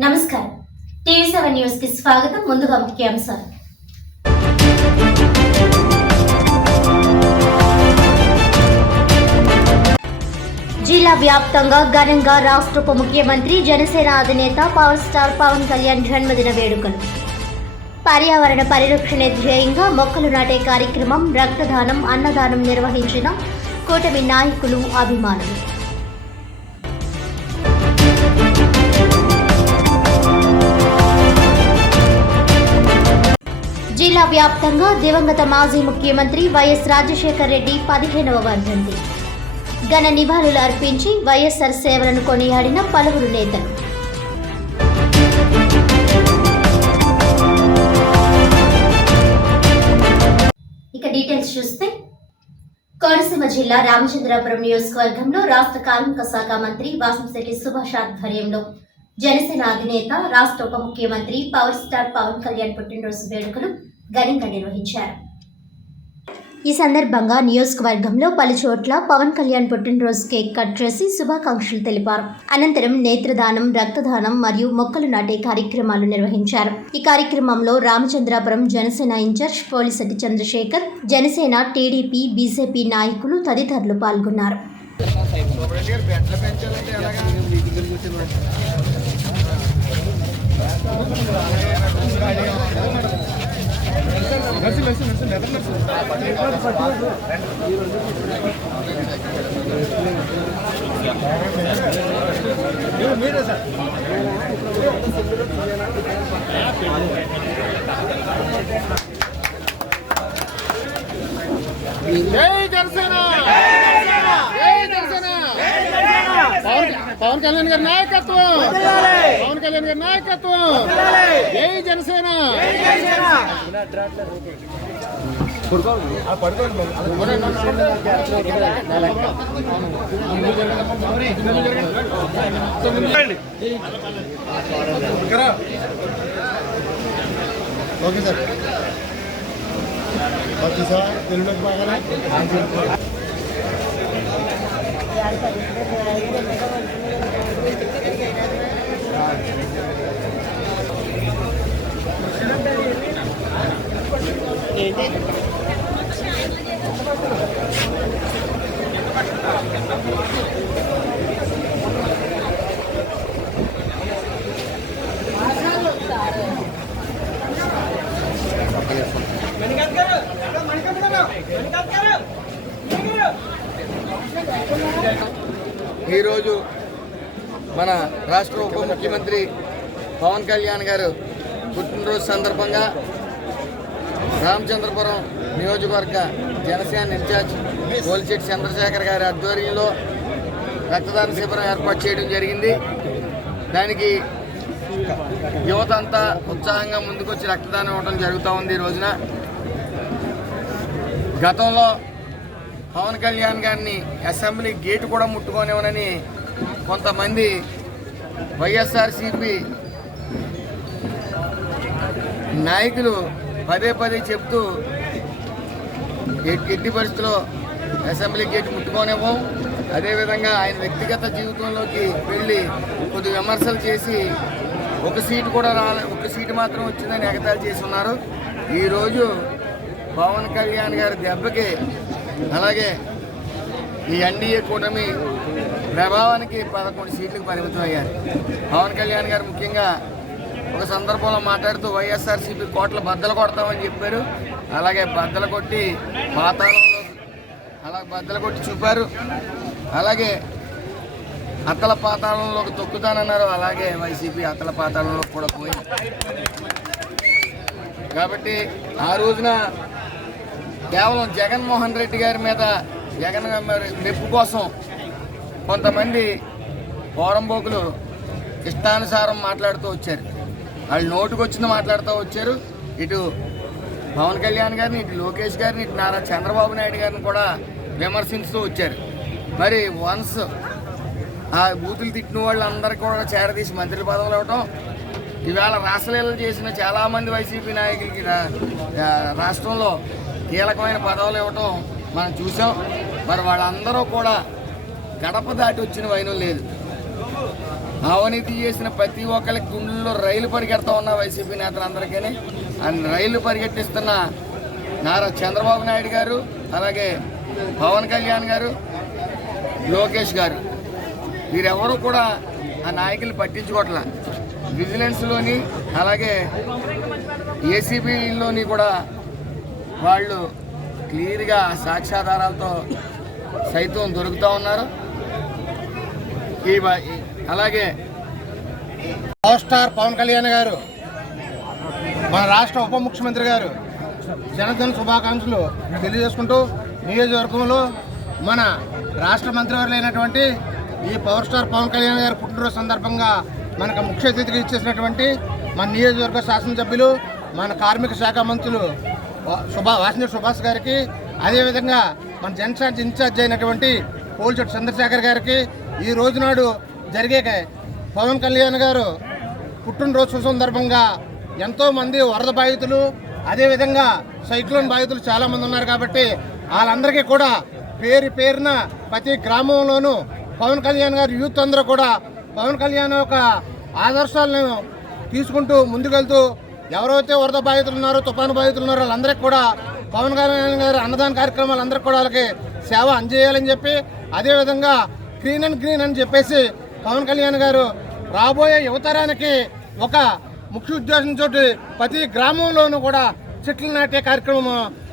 నమస్కారం. TV seven న్యూస్కి స్వాగతం ముందుగా ముఖ్యాంశాలు జిల్లా వ్యాప్తంగా ఘనంగా రాష్ట్ర ఉప ముఖ్యమంత్రి జనసేన అధినేత పవర్ స్టార్ పవన్ కళ్యాణ్ జన్మదిన వేడుకలు. పర్యావరణ పరిరక్షణ ధ్యేయంగా మొక్కలు నాటే కార్యక్రమం రక్తదానం అన్నదానం నిర్వహించిన కూటమి నాయకులు అభిమానులు. జిల్లా వ్యాప్తంగా దివంగత మాజీ ముఖ్యమంత్రి వైఎస్ రాజశేఖర రెడ్డి పదిహేనవ వర్ధంతి. ఘన నివాళులు అర్పించి వైఎస్ఆర్ సేవలను కొనియాడిన పలువురు నేతలు. ఇక డీటెయిల్స్ చూస్తే కోనసీమ జిల్లా రామచంద్రాపురం నియోజకవర్గంలో రాష్ట్ర కార్మిక శాఖ మంత్రి వాసంశెట్టి సుభాష్ ఆధ్వర్యంలో జనసేన అధినేత రాష్ట్ర ఉప ముఖ్యమంత్రి పవర్ స్టార్ పవన్ కళ్యాణ్ పుట్టినరోజు వేడుకలు ఘనంగా నిర్వహించారు. ఈ సందర్భంగా నియోజకవర్గంలో పలు చోట్ల పవన్ కళ్యాణ్ పుట్టినరోజు కేక్ కట్ చేసి శుభాకాంక్షలు తెలిపారు. అనంతరం నేత్రదానం రక్తదానం మరియు మొక్కలు నాటే కార్యక్రమాలు నిర్వహించారు. ఈ కార్యక్రమంలో Ramachandrapuram Janasena incharge Polisetti Chandrasekhar Janasena TDP BJP నాయకులు తదితరులు పాల్గొన్నారు. జై జనసేన! జై జనసేన! పవన్ కళ్యాణ్ గారి నాయకత్వం పవన్ కళ్యాణ్ గారి నాయకత్వం జై Janasena! Okay sir okay sir తెలుగులోకి బాగా ఈరోజు మన రాష్ట్ర ఉప ముఖ్యమంత్రి పవన్ కళ్యాణ్ గారు పుట్టినరోజు సందర్భంగా రామచంద్రపురం నియోజకవర్గ జనసేన ఇన్ఛార్జ్ పోలిశెట్టి చంద్రశేఖర్ గారి ఆధ్వర్యంలో రక్తదాన శిబిరం ఏర్పాటు చేయడం జరిగింది. దానికి యువత అంతా ఉత్సాహంగా ముందుకొచ్చి రక్తదానం ఇవ్వడం జరుగుతూ ఉంది ఈ రోజున. గతంలో పవన్ కళ్యాణ్ గారిని అసెంబ్లీ గేటు కూడా ముట్టుకోనివ్వనని కొంతమంది వైఎస్ఆర్సిపి నాయకులు పదే పదే చెప్తూ ఎట్టి పరిస్థితుల్లో అసెంబ్లీ గేట్ ముట్టుకోనివ్వం. అదేవిధంగా ఆయన వ్యక్తిగత జీవితంలోకి వెళ్ళి కొద్ది విమర్శలు చేసి ఒక సీటు కూడా రాలే ఒక సీటు మాత్రం వచ్చిందని ఎగతాలు చేసి ఉన్నారు ఈరోజు పవన్ కళ్యాణ్ గారి దెబ్బకి అలాగే ఈ ఎన్డీఏ కూటమి ప్రభావానికి పదకొండు సీట్లకు పరిమితం అయ్యారు పవన్ కళ్యాణ్ గారు ముఖ్యంగా ఒక సందర్భంలో మాట్లాడుతూ వైఎస్ఆర్సీపీ కోట్ల బద్దలు కొడతామని చెప్పారు. అలాగే బద్దలు కొట్టి పాతాళంలో అలా బద్దలు కొట్టి చూపారు. అలాగే అత్తల పాతాళంలోకి తొక్కుతానన్నారు. అలాగే వైసీపీ అత్తల పాతాళంలో కూడా పోయింది. కాబట్టి ఆ రోజున కేవలం జగన్మోహన్ రెడ్డి గారి మీద జగన్ మరి మెప్పు కోసం కొంతమంది పోరంబోకులు ఇష్టానుసారం మాట్లాడుతూ వచ్చారు. వాళ్ళు నోటుకు వచ్చింది మాట్లాడుతూ వచ్చారు. ఇటు పవన్ కళ్యాణ్ గారిని ఇటు లోకేష్ గారిని ఇటు నారా చంద్రబాబు నాయుడు గారిని కూడా విమర్శిస్తూ వచ్చారు. మరి వన్స్ ఆ బూతులు తిట్టిన వాళ్ళందరికీ కూడా చేరదీసి మంత్రి పదవులు అవ్వటం ఇవాళ రాష్ట్రలీలలు చేసిన చాలామంది వైసీపీ నాయకులకి రాష్ట్రంలో కీలకమైన పదవులు ఇవ్వటం మనం చూసాం. మరి వాళ్ళందరూ కూడా గడప దాటి వచ్చిన వైనం లేదు. అవినీతి చేసిన ప్రతి ఒక్కరి గుండెల్లో రైలు పరిగెడతా ఉన్న వైసీపీ నేతలందరికీ ఆ రైలు పరిగెట్టిస్తున్న నారా చంద్రబాబు నాయుడు గారు అలాగే పవన్ కళ్యాణ్ గారు లోకేష్ గారు. వీరెవరూ కూడా ఆ నాయకులు పట్టించుకోవట్లా విజిలెన్స్లోని అలాగే ఏసీబీలోని కూడా వాళ్ళు క్లియర్గా సాక్ష్యాధారాలతో సైతం దొరుకుతూ ఉన్నారు. ఈ అలాగే పవర్ స్టార్ పవన్ కళ్యాణ్ గారు మన రాష్ట్ర ఉప ముఖ్యమంత్రి గారు జనధన శుభాకాంక్షలు తెలియజేసుకుంటూ నియోజకవర్గంలో మన రాష్ట్ర మంత్రివర్యులైనటువంటి ఈ పవర్ స్టార్ పవన్ కళ్యాణ్ గారి పుట్టినరోజు సందర్భంగా మనకు ముఖ్య అతిథిగా ఇచ్చేసినటువంటి మన నియోజకవర్గ శాసనసభ్యులు మన కార్మిక శాఖ మంత్రులు సుభా వాసిని సుభాష్ గారికి అదేవిధంగా మన జనశాఖ ఇన్ఛార్జ్ అయినటువంటి పోల్చోటి చంద్రశేఖర్ గారికి ఈ రోజు నాడు జరిగే పవన్ కళ్యాణ్ గారు పుట్టినరోజు సందర్భంగా ఎంతోమంది వరద బాధితులు అదేవిధంగా సైక్లోన్ బాధితులు చాలామంది ఉన్నారు కాబట్టి వాళ్ళందరికీ కూడా పేరు పేరున ప్రతి గ్రామంలోనూ పవన్ కళ్యాణ్ గారు యూత్ అందరూ కూడా పవన్ కళ్యాణ్ యొక్క ఆదర్శాలను తీసుకుంటూ ముందుకెళ్తూ ఎవరైతే వరద బాధితులు ఉన్నారో తుఫాను బాధితులు ఉన్నారో వాళ్ళందరికీ కూడా పవన్ కళ్యాణ్ గారి అన్నదాన కార్యక్రమాలు అందరికీ కూడా వాళ్ళకి సేవ అందజేయాలని చెప్పి అదేవిధంగా గ్రీన్ అండ్ గ్రీన్ అని చెప్పేసి పవన్ కళ్యాణ్ గారు రాబోయే యువతరానికి ఒక ముఖ్య ఉద్దేశంతో ప్రతి గ్రామంలోనూ కూడా చెట్లు నాటే కార్యక్రమం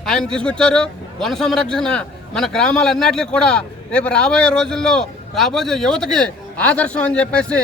ఆయన తీసుకొచ్చారు. వన సంరక్షణ మన గ్రామాలన్నిటికీ కూడా రేపు రాబోయే రోజుల్లో రాబోయే యువతకి ఆదర్శం అని చెప్పేసి